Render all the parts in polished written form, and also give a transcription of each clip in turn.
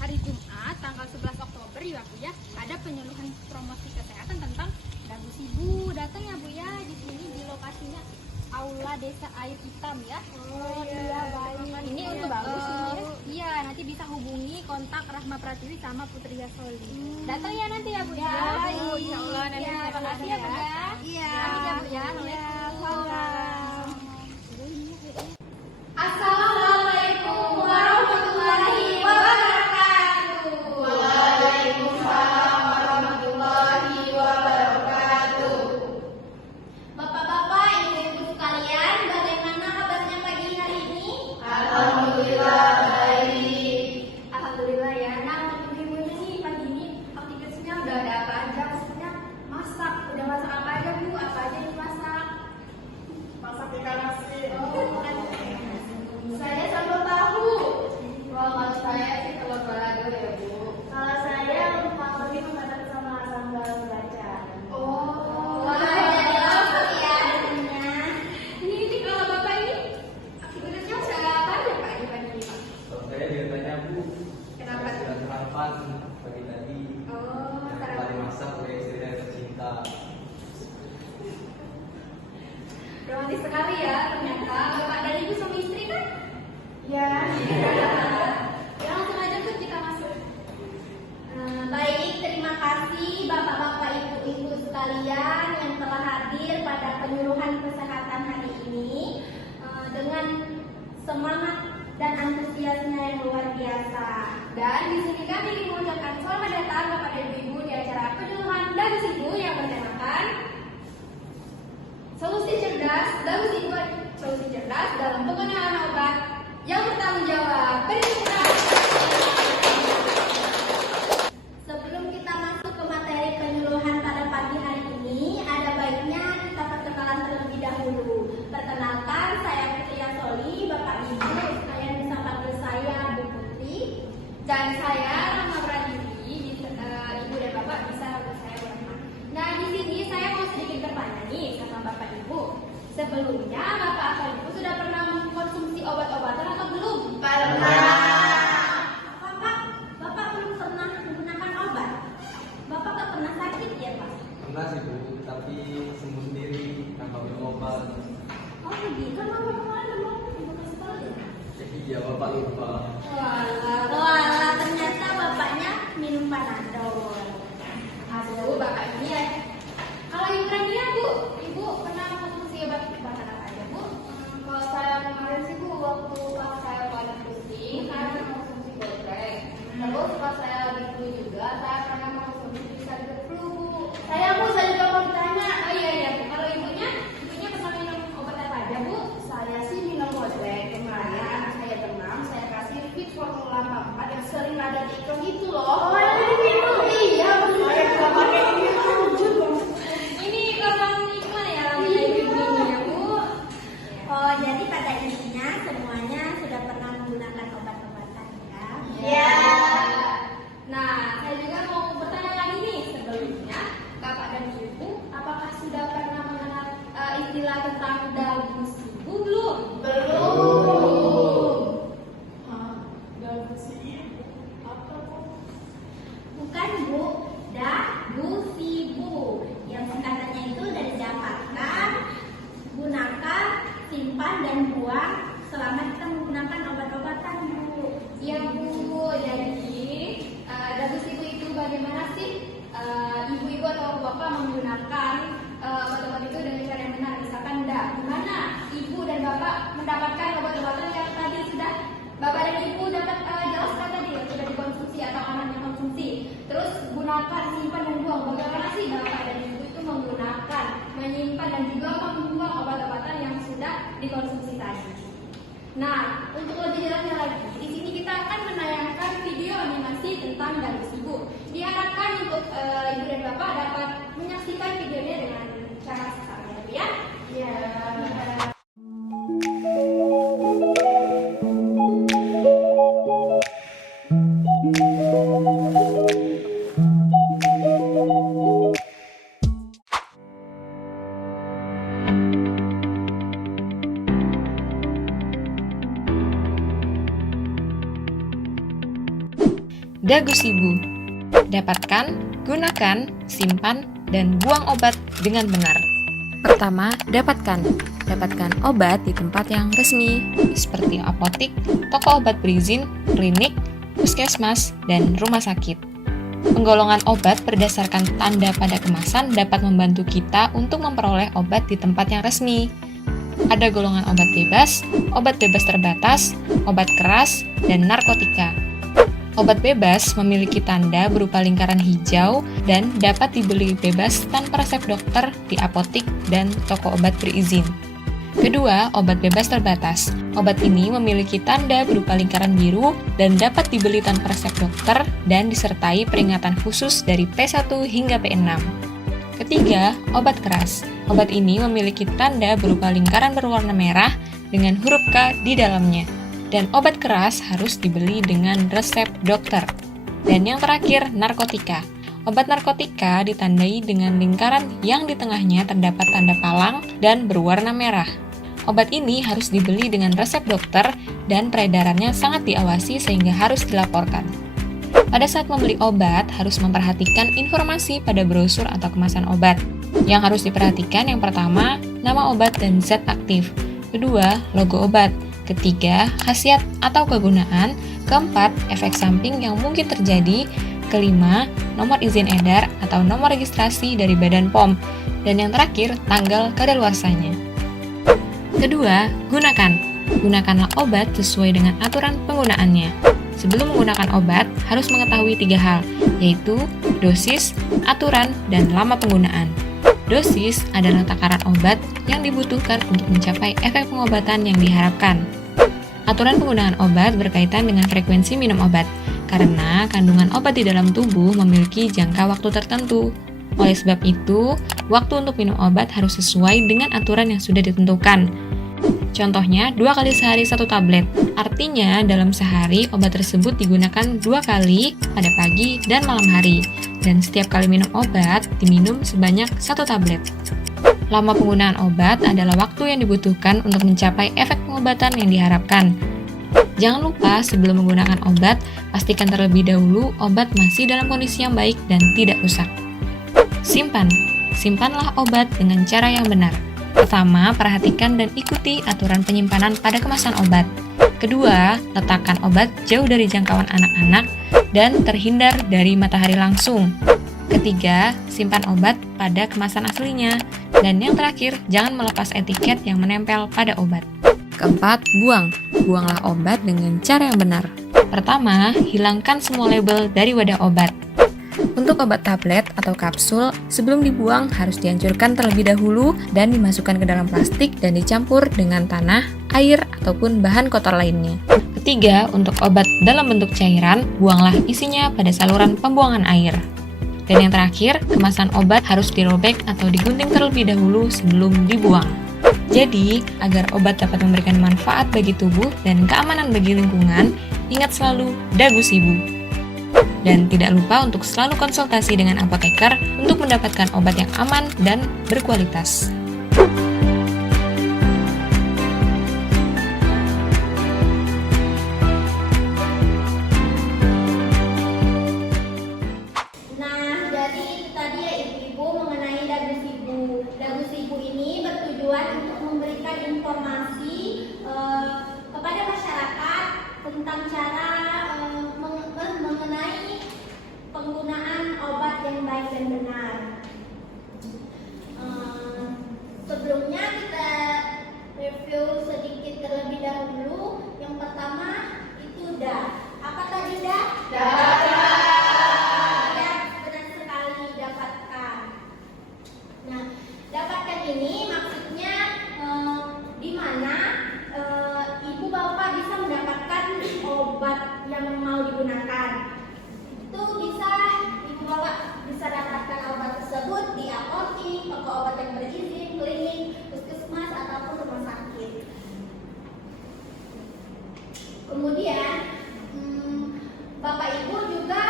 hari Jumat tanggal 11 Oktober ya Bu ya, ada penyuluhan promosi kesehatan tentang dagu sibu. Datang ya Bu ya, di sini di lokasinya Aula Desa Air Hitam ya. Oh iya, baik. Ini Iya, untuk bagus ini ya. iya, nanti bisa hubungi kontak Rahma Pratiwi sama Putri Yasoli. Datang ya nanti ya Bu ya. Baik. Bu, insya Allah nanti Iya, terima kasih ya Bu ya. Iya. Pamit ya Bu ya. Iya, Assalamualaikum warahmatullahi wabarakatuh. Waalaikumsalam warahmatullahi wabarakatuh. Bapak-bapak, ibu-ibu sekalian, bagaimana kabarnya pagi hari ini? Alhamdulillah baik. Alhamdulillah ya. Nah, untuk ibu-ibu nih pagi ini aktivitasnya udah ada apa aja? Maksudnya masak. Udah masak apa aja Bu? Apa aja yang dimasak? Masak ikan asin. Saya sambal tahu. Wah, kalau saya sih telur balado ya Bu. Kalau saya pagi memasak sama sambal belacan. Oh, wah, jadi lapar ya jadinya. Ini kalau Bapak ini aktivitasnya udah apa aja Pak di pagi ini Pak? Kalau saya biasanya Bu, Kenapa? sudah sarapan pagi tadi. Oh, Yang sarapan. paling masak oleh istri saya tercinta. Romantis sekali ya ternyata Bapak dan Ibu suami istri kan? Ya. Ya langsung aja tuh kita masuk. Baik, terima kasih Bapak-bapak Ibu-ibu sekalian yang telah hadir pada penyuluhan kesehatan hari ini dengan semangat dan antusiasnya yang luar biasa. Dan di sini kami ingin mengucapkan selamat datang kepada Ibu-ibu di acara penyuluhan dan sibu yang bertemakan solusi cerdas dalam penggunaan obat yang bertanggung jawab. Sebelum kita masuk ke materi penyuluhan pada pagi hari ini, ada baiknya kita perkenalan terlebih dahulu. Perkenalkan, saya Putri Yasoli, Bapak Ibu, kalian bisa panggil saya Bu Putri. Dan saya Rahma Pratiwi, Ibu dan Bapak bisa panggil saya Bu Rahma. Nah, di sini saya mau sedikit bertanya nih sama Bapak Ibu. Sebelumnya, Bapak atau Ibu sudah pernah mengkonsumsi obat-obatan atau belum? Bapak belum pernah menggunakan obat? Bapak tak pernah sakit ya, Pak? Pernah sih Bu, tapi sembuh sendiri tanpa minum obat. Oh, begitu. Kan Bapak kemarin belum Ibu kasih tahu ya? Iya, Bapak lupa. Walah, ternyata Bapaknya minum Panadol. Aduh, Bapak ini ya. Kalau Ibu Rania, Bu, Ibu pernah mengkonsumsi obat-obatan apa aja, Bu? Kalau saya kemarin sih Bu, waktu pas saya paling pusing, saya mengkonsumsi Gotrek. Terus pas saya lagi flu juga, saya pernah mengkonsumsi bisa flu Bu. Saya juga mau bertanya. Oh iya, Bu. Kalau ibunya pernah minum obat apa aja, Bu? Saya sih minum Gotrek. Kemarin anak saya demam, saya kasih Fit Formula 4 yang sering ada di iklan itu loh. Oh, ada di situ? Iya, saya juga pakai ini lanjut dong. Ini program iklan ya, ibu ya, Bu. Oh, jadi pada intinya semuanya sudah pernah menggunakan obat-obatan ya. Iya. Nah, saya juga mau bertanya lagi nih. Sebelumnya, Bapak dan Ibu, apakah sudah pernah mengenal istilah tentang dagu sibu belum? Belum. Dagu sibu apa Bu? Bukan, Bu. Dagu sibu. Yang singkatannya itu dari dapatkan, gunakan, simpan, dan buang selama kita menggunakan obat-obatan, Bu. Iya Bu, jadi dagu sibu itu bagaimana sih ibu-ibu atau bapak menggunakan obat-obat itu dengan cara yang benar? Misalkan gimana ibu dan bapak mendapatkan obat-obatan yang tadi sudah bapak dan ibu dapat jelaskan tadi yang sudah dikonsumsi atau anaknya konsumsi. Terus gunakan, simpan dan buang. Bagaimana sih bapak dan ibu itu menggunakan, menyimpan dan juga membuang obat-obatan yang sudah dikonsumsi tadi? Nah, untuk lebih jelasnya lagi, di sini kita akan menayangkan video animasi tentang dagu sibu. Diharapkan untuk ibu dan bapak dapat menyaksikan videonya dengan cara sekarang ya, Bu ya. Iya. Dagu Sibu. Dapatkan, gunakan, simpan, dan buang obat dengan benar. Pertama, dapatkan. Dapatkan obat di tempat yang resmi, seperti apotik, toko obat berizin, klinik, puskesmas, dan rumah sakit. Penggolongan obat berdasarkan tanda pada kemasan dapat membantu kita untuk memperoleh obat di tempat yang resmi. Ada golongan obat bebas terbatas, obat keras, dan narkotika. Obat bebas memiliki tanda berupa lingkaran hijau dan dapat dibeli bebas tanpa resep dokter di apotik dan toko obat berizin. Kedua, obat bebas terbatas. Obat ini memiliki tanda berupa lingkaran biru dan dapat dibeli tanpa resep dokter dan disertai peringatan khusus dari P1 hingga P6. Ketiga, obat keras. Obat ini memiliki tanda berupa lingkaran berwarna merah dengan huruf K di dalamnya. Dan obat keras harus dibeli dengan resep dokter. Dan yang terakhir, narkotika. Obat narkotika ditandai dengan lingkaran yang di tengahnya terdapat tanda palang dan berwarna merah. Obat ini harus dibeli dengan resep dokter dan peredarannya sangat diawasi sehingga harus dilaporkan. Pada saat membeli obat, harus memperhatikan informasi pada brosur atau kemasan obat. Yang harus diperhatikan yang pertama, nama obat dan zat aktif. Kedua, logo obat. Ketiga, khasiat atau kegunaan. Keempat, efek samping yang mungkin terjadi. Kelima, nomor izin edar atau nomor registrasi dari Badan POM. Dan yang terakhir, tanggal kadaluarsanya. Kedua, gunakan. Gunakanlah obat sesuai dengan aturan penggunaannya. Sebelum menggunakan obat, harus mengetahui 3 hal, yaitu dosis, aturan, dan lama penggunaan. Dosis adalah takaran obat yang dibutuhkan untuk mencapai efek pengobatan yang diharapkan. Aturan penggunaan obat berkaitan dengan frekuensi minum obat, karena kandungan obat di dalam tubuh memiliki jangka waktu tertentu. Oleh sebab itu, waktu untuk minum obat harus sesuai dengan aturan yang sudah ditentukan. Contohnya, 2 kali sehari 1 tablet. Artinya, dalam sehari obat tersebut digunakan 2 kali pada pagi dan malam hari. Dan setiap kali minum obat, diminum sebanyak 1 tablet. Lama penggunaan obat adalah waktu yang dibutuhkan untuk mencapai efek pengobatan yang diharapkan. Jangan lupa sebelum menggunakan obat, pastikan terlebih dahulu obat masih dalam kondisi yang baik dan tidak rusak. Simpan. Simpanlah obat dengan cara yang benar. Pertama, perhatikan dan ikuti aturan penyimpanan pada kemasan obat. Kedua, letakkan obat jauh dari jangkauan anak-anak dan terhindar dari matahari langsung. Ketiga, simpan obat pada kemasan aslinya. Dan yang terakhir, jangan melepas etiket yang menempel pada obat. Keempat, buang. Buanglah obat dengan cara yang benar. Pertama, hilangkan semua label dari wadah obat. Untuk obat tablet atau kapsul, sebelum dibuang harus dihancurkan terlebih dahulu dan dimasukkan ke dalam plastik dan dicampur dengan tanah, air, ataupun bahan kotor lainnya. Ketiga, untuk obat dalam bentuk cairan, buanglah isinya pada saluran pembuangan air. Dan yang terakhir, kemasan obat harus dirobek atau digunting terlebih dahulu sebelum dibuang. Jadi, agar obat dapat memberikan manfaat bagi tubuh dan keamanan bagi lingkungan, ingat selalu Dagu Sibu. Dan tidak lupa untuk selalu konsultasi dengan apoteker untuk mendapatkan obat yang aman dan berkualitas. Informasi kepada masyarakat tentang cara mengenai penggunaan obat yang baik dan benar. Sebelumnya kita review sedikit terlebih dahulu. Yang pertama itu DA. Apa tadi DA? Ya, benar sekali, dapatkan. Nah, dapatkan ini maksudnya di mana ibu bapak bisa mendapatkan obat yang mau digunakan. Itu bisa ibu bapak bisa dapatkan obat tersebut di apotik, toko obat yang berizin, klinik, puskesmas ataupun rumah sakit. Kemudian bapak ibu juga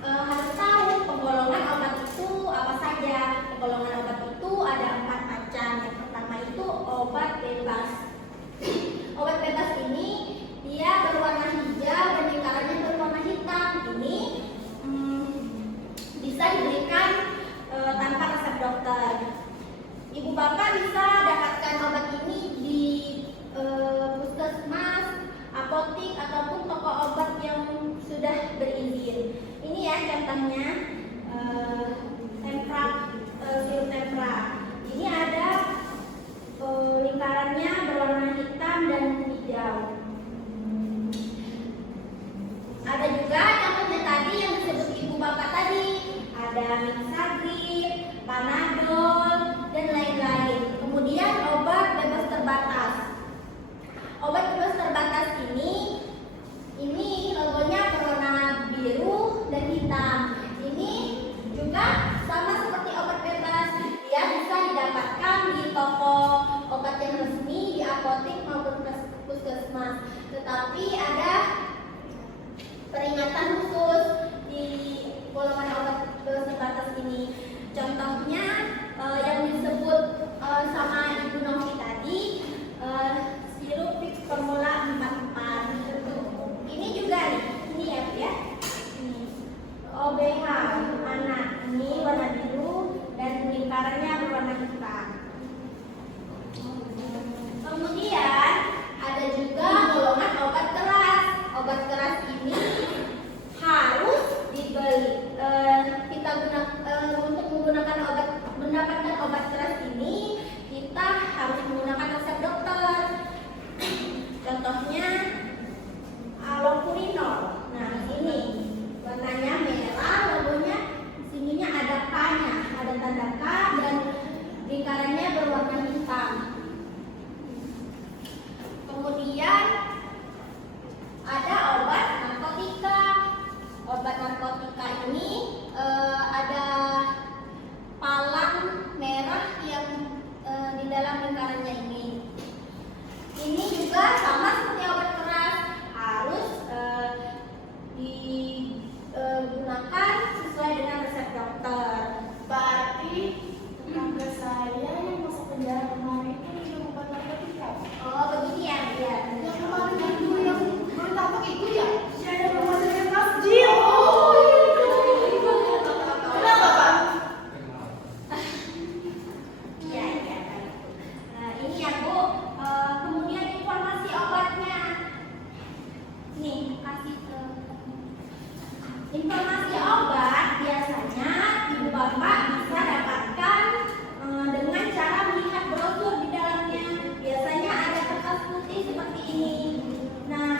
harus tahu penggolongan obat itu apa saja. Penggolongan obat itu ada 4 macam. Yang pertama itu obat bebas. Obat bebas ini dia berwarna hijau dan lingkarannya berwarna hitam. Ini contohnya sirup tempra. Ini ada lingkarannya berwarna hitam dan hijau. Ada juga contohnya tadi yang disebut ibu bapak tadi, ada Mixagrip, Panadol, dan lain-lain. Kemudian obat bebas terbatas. Obat bebas terbatas ini logonya berwarna biru dan hitam. Ini juga sama seperti obat bebas, dia bisa didapatkan di toko obat yang resmi, di apotek maupun puskesmas. Tetapi ada peringatan khusus di golongan obat bebas terbatas ini. Contohnya yang disebut sama Ibu Novi tadi, sirup fix formula 44. Ini juga nih, ini ya. Ini OBH untuk anak. Ini warna biru dan lingkarannya berwarna hitam. Kemudian ada juga golongan obat keras. Obat keras ini harus dibeli. Kita untuk mendapatkan obat keras ini kita harus menggunakan resep dokter. Contohnya allopurinol. Nah, ini warnanya merah, logonya sininya ada K-nya, ada tanda K dan lingkarannya berwarna hitam. Kemudian ada obat narkotika. Obat narkotika ini ada palang merah yang di dalam lingkarannya ini. Ini juga sama seperti obat keras, harus digunakan sesuai dengan resep dokter. Berarti tetangga saya yang masuk penjara kemarin itu minum obat narkotika. Oh, begini ya, biar. Yang kemarin itu yang bertambah itu ya? Saya ada rumah dari masjid. Kenapa, Pak? Ya, baik. Nah, ini ya Bu. Kemudian informasi obatnya. Nih, kasih ke informasi obat biasanya ibu bapak bisa dapatkan dengan cara melihat brosur di dalamnya. Biasanya ada kertas putih seperti ini. Nah,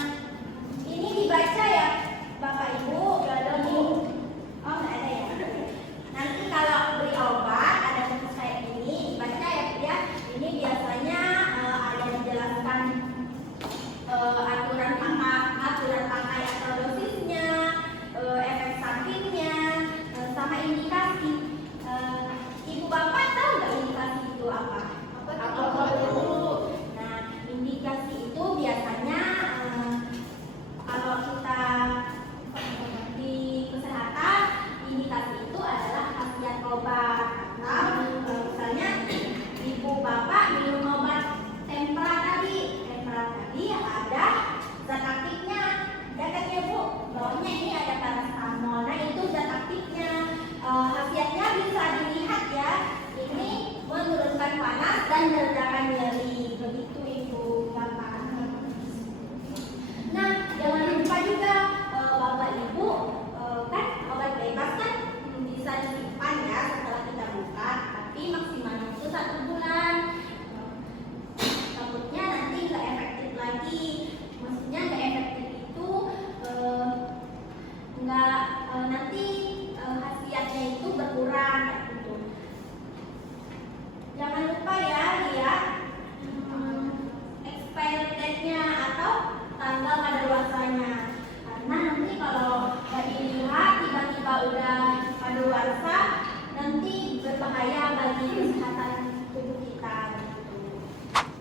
ini dibaca ya Bapak Ibu. Ini, oh nggak ada ya. Nanti kalau beli obat ada buku kayak ini, dibaca ya. Ini biasanya ada dijelaskan aturan pakai atau dosisnya, efek sampingnya, sama indikasi. Ibu bapak tahu nggak indikasi itu apa? Apa dulu? Nah, indikasi itu biasanya kalau kita di kesehatan, indikasi itu adalah khasiat obat. Atau misalnya ibu bapak minum obat tempra tadi ada zat aktifnya. Ya kan ya Bu? Bawahnya ini ada paracetamol. Nah, itu zat aktifnya. Khasiatnya bisa dilihat ya. Ini menurunkan panas dan meredakan nyeri. Begitu Ibu Bapak. Nah, jangan lupa juga Bapak Ibu, kan obat bebas kan bisa disimpan ya setelah kita buka, tapi maksimalnya itu 1 bulan. Takutnya nanti nggak efektif lagi. Maksudnya nggak efektif itu nggak nanti khasiatnya itu berkurang gitu. Jangan lupa ya lihat expired date-nya atau tanggal kadaluarsanya. Karena nanti kalau nggak dilihat tiba-tiba udah kadaluarsa, nanti berbahaya bagi kesehatan tubuh kita.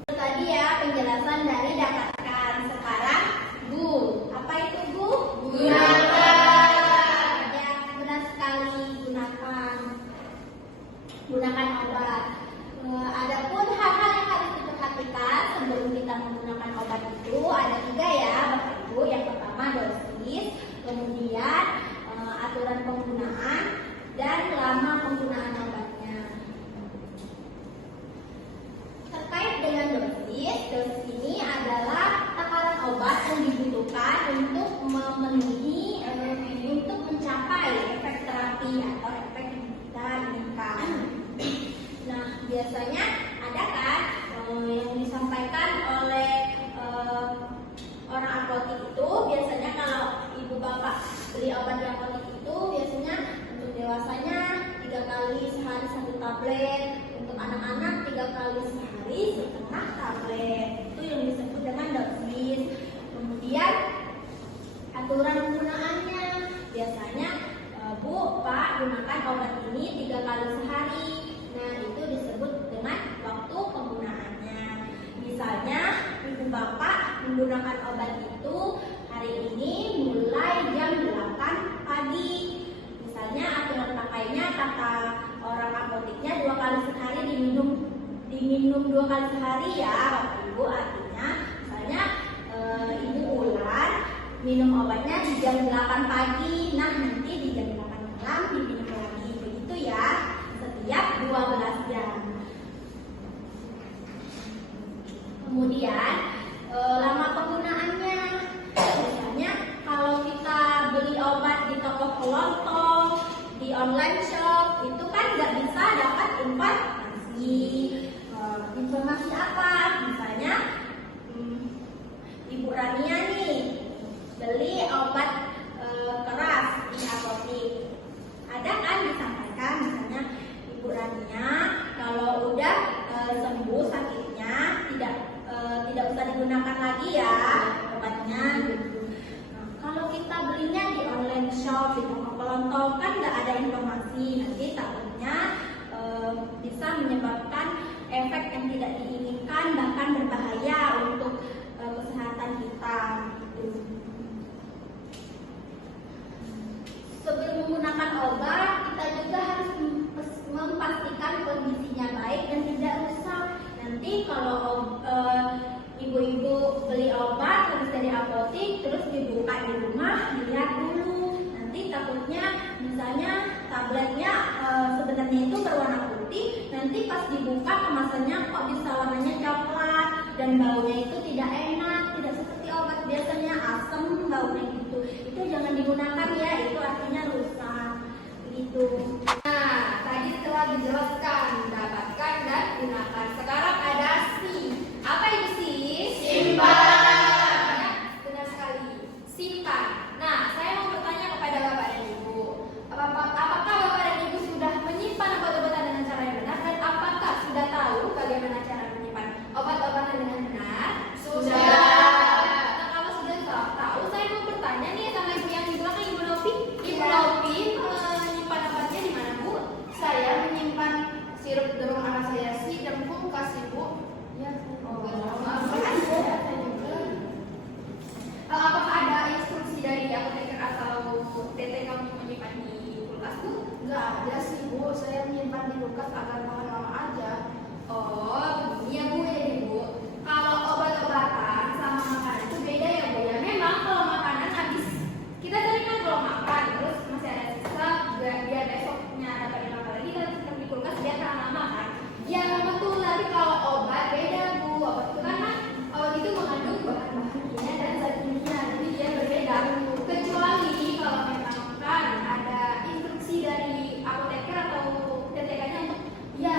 Itu tadi ya penjelasan dari dapatkan. Sekarang Bu, apa itu Bu? Gunakan. Ya, benar sekali, gunakan obat. Adapun hal-hal yang harus diperhatikan sebelum kita menggunakan obat itu ada 3 ya Bapak Ibu. Yang pertama dosis, kemudian aturan penggunaan, dan lama penggunaan obatnya. Terkait dengan dosis ini adalah takaran obat yang dibutuhkan untuk memenuhi untuk mencapai efek hati atau efek yang kita inginkan. Nah, biasanya ada kan yang disampaikan oleh orang apotik itu, biasanya kalau ibu bapak beli obat di apotik itu biasanya untuk dewasanya 3 kali sehari 1 tablet, untuk anak-anak 3 kali sehari setengah tablet. Itu yang disebut dengan dosis. Kemudian aturan penggunaannya, biasanya Bu, Pak, gunakan obat ini 3 kali sehari. Nah, itu disebut dengan waktu penggunaannya. Misalnya, ibu bapak menggunakan obat itu hari ini mulai jam 8 pagi. Misalnya aturan pakainya kata orang apoteknya 2 kali sehari diminum 2 kali sehari ya Bapak Ibu. Artinya misalnya ibu Ulan minum obatnya di jam 8 pagi. Nah, nanti di jam 8 malam diminum lagi. Begitu ya, setiap 12 jam. Kemudian lama penggunaannya, misalnya kalau kita beli obat di toko kelontong, di online shop, itu kan nggak bisa dapat informasi apa? Misalnya Ibu Rania nih beli obat keras di apotik, ada kan disampaikan misalnya Ibu Rania kalau udah sembuh sakitnya tidak usah digunakan lagi ya obatnya gitu. Nah, kalau kita belinya di online shop, di toko kelontong kan nggak ada informasi, nanti takutnya bisa menyebabkan efek yang tidak diinginkan, bahkan berbahaya untuk kesehatan kita gitu. Sebelum menggunakan obat, kita juga harus memastikan kondisinya baik dan tidak rusak. Nanti kalau ibu-ibu beli obat habis dari apotik terus dibuka di rumah, dilihat dulu. Nanti takutnya misalnya tabletnya sebenarnya itu berwarna putih, nanti pas dibuka kemasannya kok bisa warnanya coklat dan baunya itu tidak enak, tidak seperti obat biasanya asam baunya gitu. Itu jangan digunakan ya, itu artinya rusak begitu. Nah, tadi telah dijelaskan, dapatkan dan gunakan. Sekarang ada si. Apa itu si? Simpan. Ya, benar sekali. Simpan. Nah, saya mau bertanya kepada Bapak dan Ibu. Apakah Bapak dan Ibu sudah menyimpan obat-obatan dengan cara yang benar, dan apakah sudah tahu bagaimana cara menyimpan obat-obatan dengan benar? Sudah. Nah, kalau sudah tahu, saya mau bertanya nih sama Ibu yang di belakang, Ibu Novi. Ibu Novi menyimpan obatnya di mana, Bu? Saya menyimpan sirup derung anak saya si dan kulkas Ibu. Ya, Apakah ada instruksi dari apoteker atau TTK untuk menyimpan di kulkas, Bu? enggak ada sih Bu, saya menyimpan di kulkas agar tahan lama aja. Oh, begini ya Bu, ya Bu. Kalau obat-obatan sama makanan itu beda ya Bu ya. Memang kalau makanan habis, kita sering kan kalau makan terus masih ada sisa, biar besoknya dapat dimakan lagi, kita simpan di kulkas biar tahan lama kan. Ya betul, tapi kalau obat beda Bu. Obat itu kan obat itu mengandung bahan-bahan kimia dan zat kimia, jadi dia berbeda. Kecuali kalau memang kan ada instruksi dari apoteker atau TTK-nya untuk ya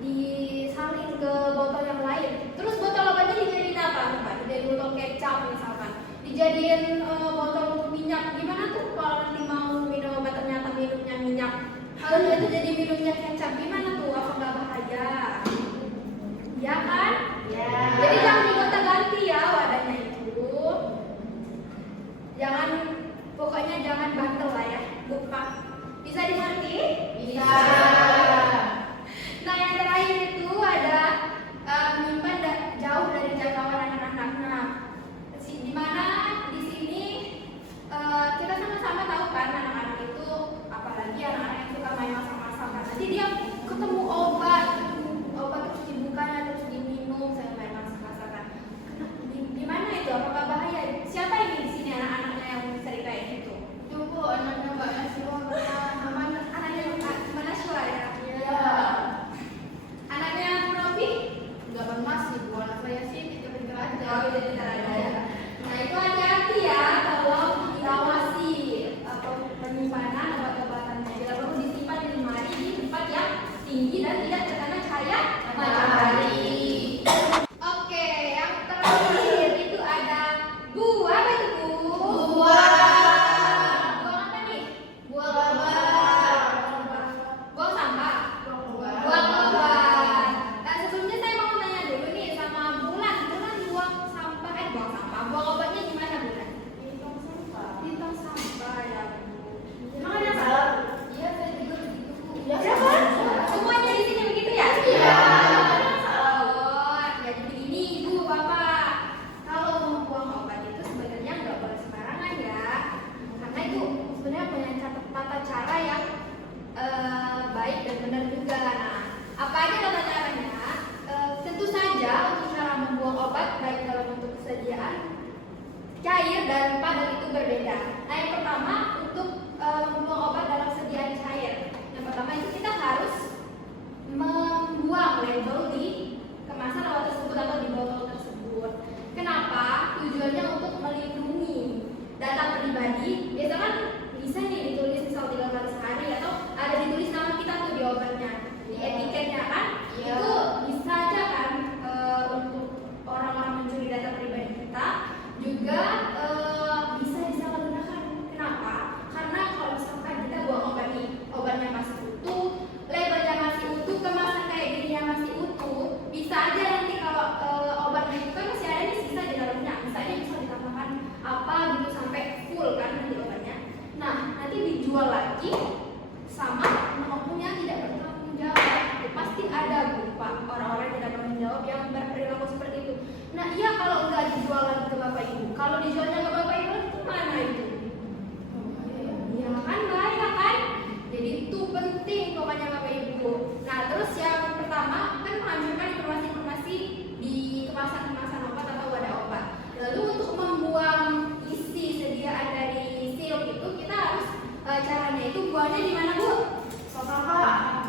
disalin ke botol yang lain. Terus botol obatnya dijadiin apa? Pak? Dijadiin botol kecap misalkan. Dijadiin botol minyak. Gimana tuh kalau nanti mau minum obat ternyata minumnya minyak? Kalau itu jadi minumnya kecap, gimana tuh? Apa nggak bahaya? Ya kan? Ya. Jadi jangan digonta-ganti ya wadahnya itu. Jangan, pokoknya jangan bandel lah ya, lupa. Bisa dimengerti? Bisa. Nah yang terakhir itu ada menyimpan jauh dari jangkauan anak-anak. Nah, di mana di sini kita sama-sama tahu kan anak-anak itu, apalagi anak-anak yang suka main masak-masak kan. Nanti dia ketemu obat terus dibukanya terus diminum saya main masak-masakan. Di mana itu? Apakah bahaya? Siapa ini di sini anak-anaknya yang sering kayak gitu? Tunggu, anaknya Mbak Naswa pernah. Anaknya Mbak Naswa ya? Iya. Anaknya Bu Novi? Nggak pernah sih, Bu. Anak saya sih pintar-pintar aja. Oh, jadi pintar aja. Nah itu hati-hati ya kalau diawasi penyimpanan obat-obatannya. Bila perlu disimpan di lemari di tempat yang tinggi dan tidak terkena cahaya matahari. Oke, yang terakhir itu ada buah apa itu Bu? Buah. Buah apa nih? Buah obat. Buang sampah. Buah Buang obat. Nah sebelumnya saya mau tanya dulu nih sama Bulan. Bulan buang sampah, buang obatnya gimana Bulan? Hitung sampah. Di tong sampah ya Bu. Emang ada salah? Iya saya juga begitu Bu. Ya kan? Semuanya di sini begitu ya? Iya. Oh, jadi begini Ibu, Bapak. Kalau membuang obat itu sebenarnya nggak boleh sembarangan ya. Karena itu sebenarnya punya tata cara yang baik dan benar juga. Nah, apa aja tata caranya? Tentu saja untuk cara membuang obat baik dalam bentuk kesediaan cair dan padat itu berbeda. Nah, yang pertama untuk membuang obat dalam sediaan cair. Yang pertama itu kita harus membuang label di kemasan obat tersebut atau di botol tersebut. Kenapa? Tujuannya untuk melindungi data pribadi. Biasanya kan bisa nih ditulis misal 3 kali sehari atau ada ditulis nama kita tuh di obatnya, di etiketnya kan? Iya. Itu bisa aja kan untuk orang-orang mencuri data pribadi kita juga bisa disalahgunakan. Kenapa? Karena kalau misalkan kita buang obat nih, obatnya masih utuh, labelnya masih utuh, kemasan kayak gini yang masih utuh, bisa aja nanti kalau obatnya itu kan masih ada nih sisa di dalamnya. Misalnya bisa ditambahkan apa gitu sampai full kan nanti obatnya. Nah, nanti dijual lagi sama oknum yang tidak bertanggung jawab. Pasti ada Bu, Pak, orang-orang yang tidak bertanggung jawab yang berperilaku seperti itu. Nah, iya kalau nggak dijual lagi ke Bapak Ibu. Kalau dijualnya ke Bapak Ibu itu mana itu? Ya kan bahaya kan? Jadi itu penting pokoknya Bapak Ibu. Nah, terus yang pertama kan menghancurkan informasi-informasi di kemasan-kemasan obat atau wadah obat. Lalu untuk membuang isi sediaan dari sirup itu kita harus caranya itu buangnya di mana Bu? Sampah.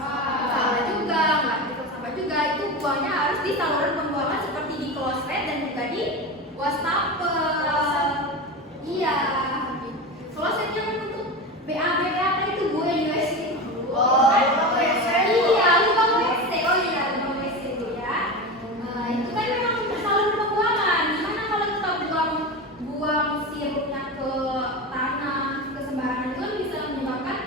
Salah juga, nggak di tong sampah juga. Itu buangnya harus di saluran pembuangan seperti di kloset dan juga di wastafel. Iya. Klosetnya kan untuk BAB apa itu Bu yang di WC? Oh, lubang WC. Iya, lubang WC. Oh iya, lubang WC Bu ya. Itu kan memang saluran pembuangan. Gimana kalau kita buang sirupnya ke tanah, ke sembarangan itu kan bisa menyebabkan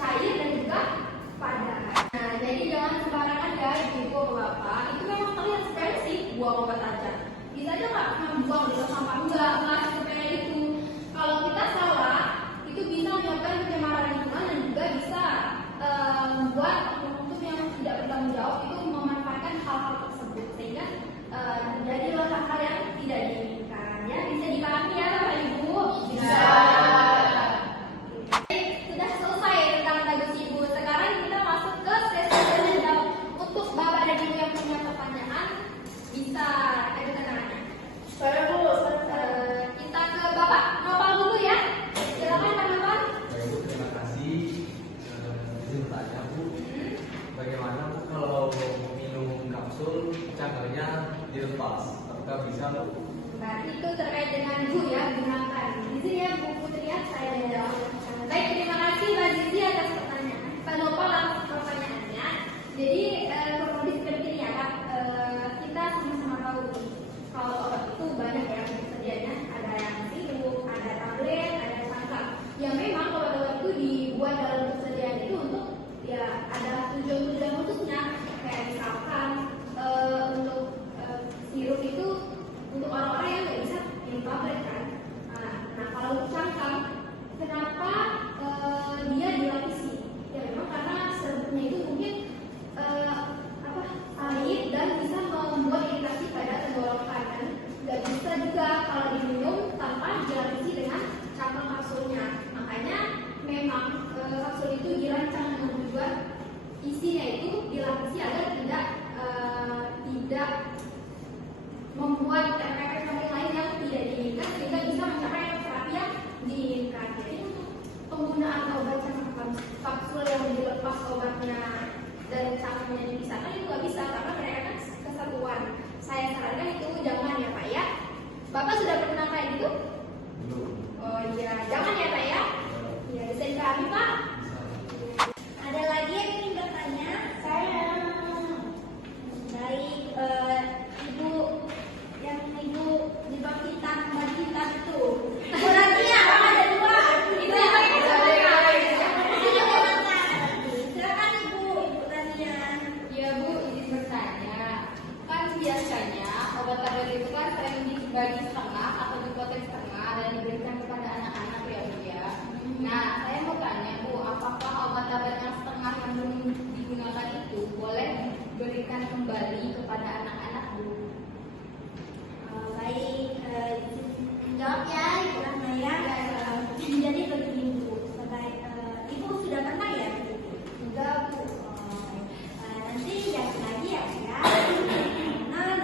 cair dan juga padat. Nah, jadi jangan sembarangan ya ibu bapak. Itu memang terlihat sepele sih buang obat aja. Bisa aja nggak membuang di sampah enggak sepele itu. Kalau kita salah, itu bisa menyebabkan pencemaran lingkungan dan juga bisa membuat oknum yang tidak bertanggung jawab itu memanfaatkan hal-hal tersebut sehingga terjadilah hal-hal yang tidak diinginkan. Ya, bisa dipahami ya Bapak Ibu? Bisa. Sudah selesai tentang bagus Ibu. Sekarang kita masuk ke sesi tanya. Untuk Bapak dan Ibu yang punya pertanyaan bisa ajukan tangannya. Saya Bu. Kita ke Bapak Nopal dulu ya. Silakan Pak Nopal. Baik Bu, terima kasih. Izin bertanya Bu, bagaimana Bu kalau minum kapsul cangkangnya dilepas? Apakah bisa Bu? Nah, itu terkait dengan Bu ya, gunakan. Di sini ya Bu Putri ya, saya jawab. Baik, terima kasih Mbak Zizi atas pertanyaan. Pak Nopal atas pertanyaannya. Jadi kronologis seperti ini ya Kak. Kita sama-sama tahu kalau obat itu banyak ya tersedianya. Ada yang sirup, ada tablet, ada cangkang. Ya memang obat-obat itu dibuat dalam persediaan itu untuk ya ada tujuan-tujuan khususnya. Kayak misalkan untuk sirup itu untuk orang-orang yang nggak bisa minum tablet kan. Nah kalau untuk cangkang, kenapa dia dilapisi? Ya memang karena serumnya itu mungkin air dan bisa membuat iritasi pada tenggorokan kan. Nggak bisa juga kalau diminum tanpa dilapisi dengan cangkang kapsulnya. Makanya memang kapsul itu dirancang dengan tujuan isinya itu dilapisi agar tidak membuat efek lain yang tidak diinginkan sehingga bisa mencapai terapi yang diinginkan. Jadi untuk penggunaan obat cangkang kapsul yang dilepas obatnya dan cangkangnya dipisahkan itu nggak bisa karena mereka kan kesatuan. Saya sarankan itu jangan ya Pak ya. Bapak sudah pernah kayak gitu? Belum. Oh iya, jangan ya Pak ya. Ya bisa dipahami Pak. Ada lagi yang ingin bertanya? Saya. Baik, Ibu yang Ibu di bawah kita, Mbak kita itu. Berarti ya, ada dua. Itu yang paling Silakan Ibu tanya. ya Bu, izin bertanya. Kan biasanya obat tablet itu kan sering dibagi setengah atau dipotong setengah dan diberikan kepada anak-anak ya Bu ya. Nah, saya mau tanya Bu, apakah obat tablet yang setengah yang belum digunakan itu boleh diberikan kembali kepada anak-anak Bu? Baik, jawab ya Ibu Rahma ya. Jadi begini Bu, Ibu sudah pernah ya begitu? Enggak Bu. Nanti jangan lagi ya Bu ya. Nah,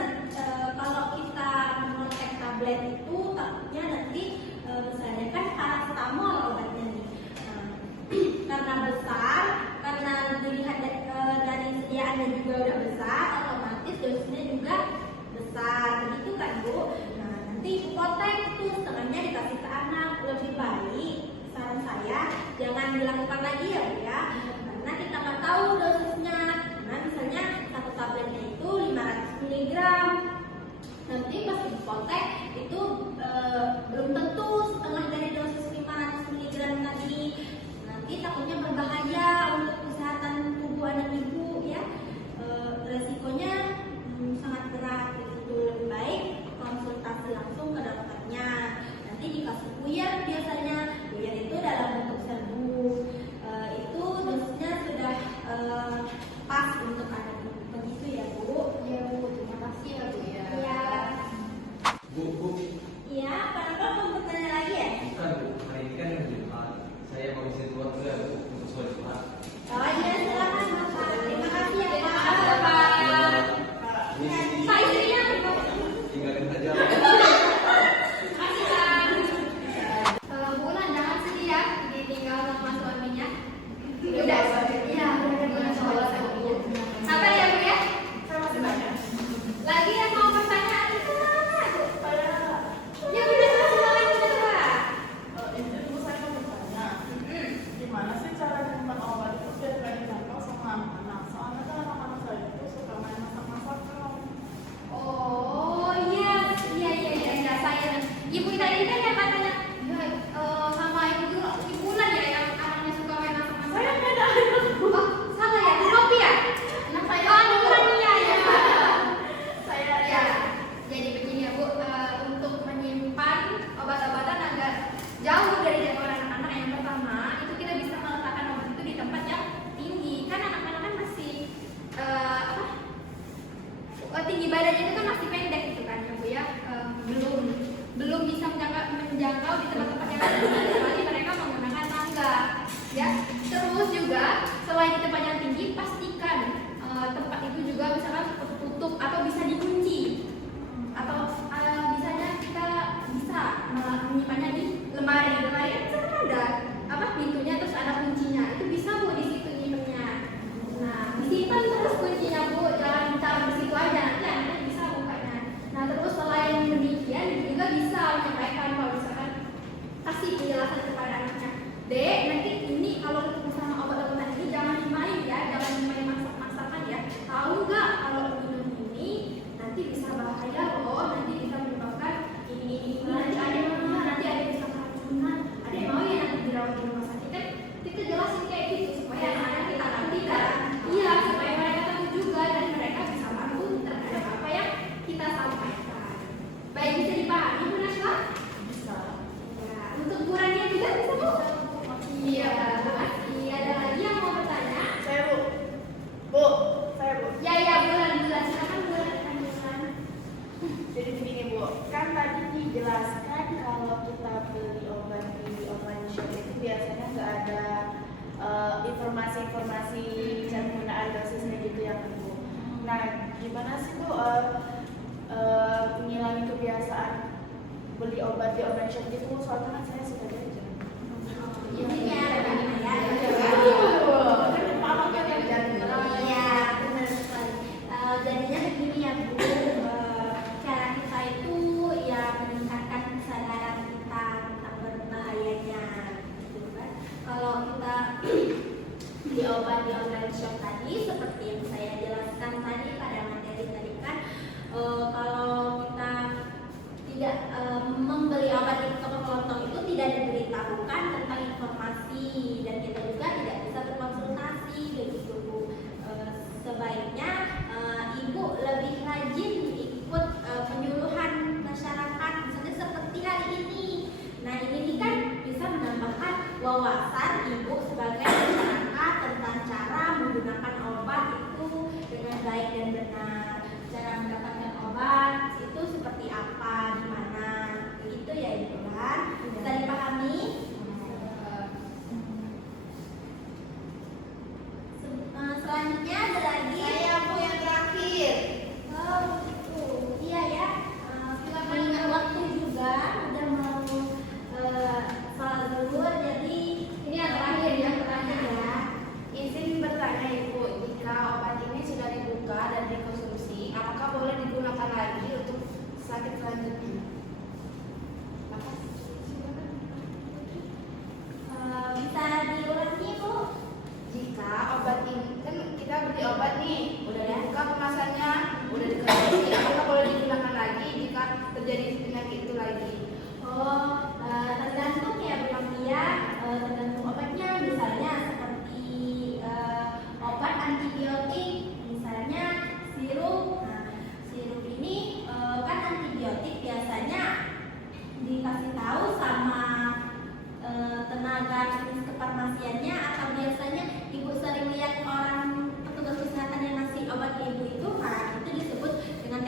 kalau kita mengecek tablet itu takutnya nanti misalnya kan paracetamol obatnya nih. Karena besar, karena dilihat dari sediaannya juga udah besar, otomatis dosisnya juga besar, begitu kan Bu? Nah, nanti potek itu setengahnya dikasih ke anak. Lebih baik saran saya jangan dilakukan lagi ya Bu ya, karena kita nggak tahu dosisnya. Nah, misalnya satu tabletnya itu 500 mg, nanti pas dipotek itu belum tentu setengah dari dosis 500 mg tadi. Nanti takutnya berbahaya untuk kesehatan tubuh anak ibu ya. Resikonya sangat berat. Itu lebih baik konsultasi langsung ke dokternya. Nanti dikasih puyer biasanya. Puyer itu dalam bentuk serbuk. Itu informasi-informasi cara penggunaan dosisnya gitu ya Bu. Nah, gimana sih Bu mengurangi kebiasaan beli obat di online shop gitu Bu? Soalnya kan saya suka jajan. Intinya bagaimana ya? Iya, benar sekali. Jadinya begini ya Bu, cara kita itu ya meningkatkan kesadaran kita tentang berbahayanya, gitu kan? Kalau kita beli obat di online shop tadi, seperti yang saya jelaskan tadi pada materi tadi kan, kalau kita tidak membeli obat di toko kelontong itu tidak diberitahukan tentang informasi dan kita juga tidak bisa berkonsultasi begitu Bu. Sebaiknya ibu lebih rajin ikut penyuluhan masyarakat misalnya seperti hari ini. Nah ini kan bisa menambahkan wawasan ibu sebagai masyarakat tentang cara menggunakan obat itu dengan baik dan benar, cara mendapatkan obat itu seperti apa, gimana, begitu ya ibu kan? Bisa dipahami? Selanjutnya ada lagi. Saya Bu yang terakhir. Oh gitu. Iya ya. Mengingat waktu juga udah mau salat zuhur, jadi Ini yang terakhir, yang terakhir ya. Izin bertanya Ibu, jika obat ini sudah dibuka dan dikonsumsi, apakah boleh digunakan lagi untuk sakit selanjutnya? Bisa diulangi Bu? Jika obat ini, kan kita beli obat nih, udah dibuka kemasannya, udah dikonsumsi, apakah boleh digunakan lagi jika terjadi penyakit itu lagi? Oh, tergantung ya Bu Novia, tergantung obatnya, misalnya seperti obat antibiotik, misalnya sirup. Nah, sirup ini kan antibiotik biasanya dikasih tahu sama tenaga teknis kefarmasiannya, atau biasanya ibu sering lihat orang petugas kesehatan yang ngasih obat ke ibu itu, itu disebut dengan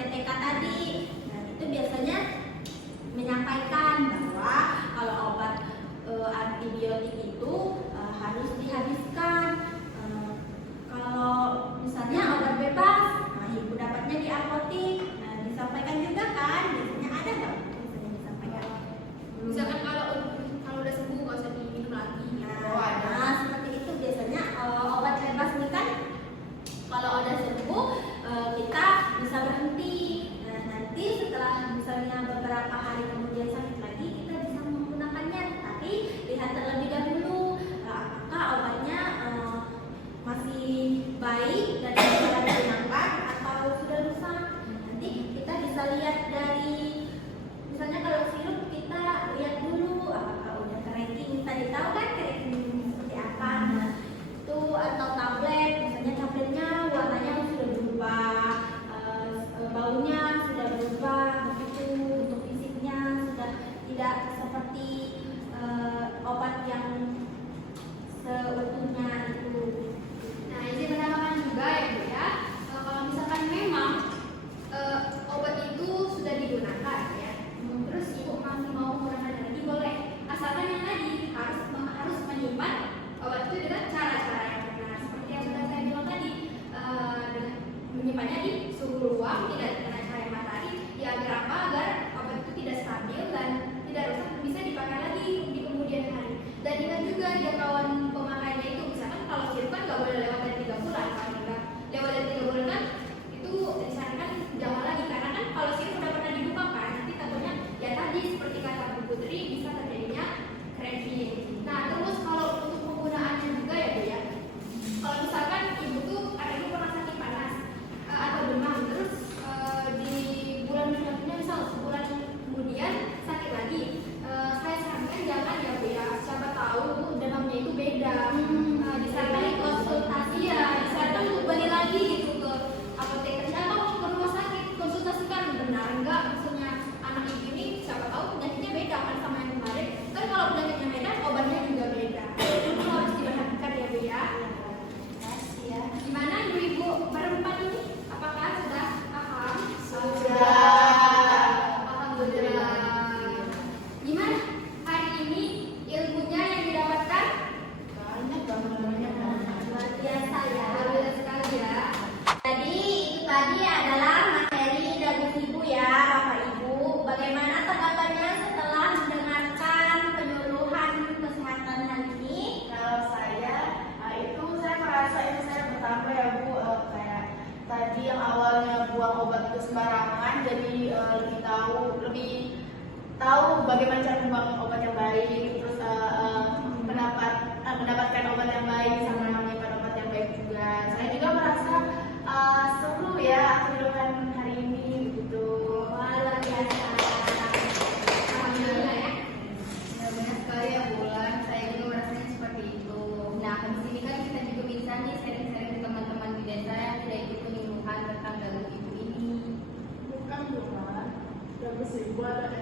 sembarangan, jadi lebih tahu bagaimana cara membuang obat yang baik, terus mendapatkan obat yang baik sama menyimpan obat yang baik juga. Saya juga merasa seru ya kehidupan hari ini gitu. Wah, luar biasa. Alhamdulillah ya. Benar sekali ya Bulan, saya juga merasanya seperti itu. Nah, di sini kan kita juga bisa nih sharing-sharing ke teman-teman di desa yang tidak ikut penyuluhan tentang dagu ibu ini. Bukan Bulan, Dagu Ibu ada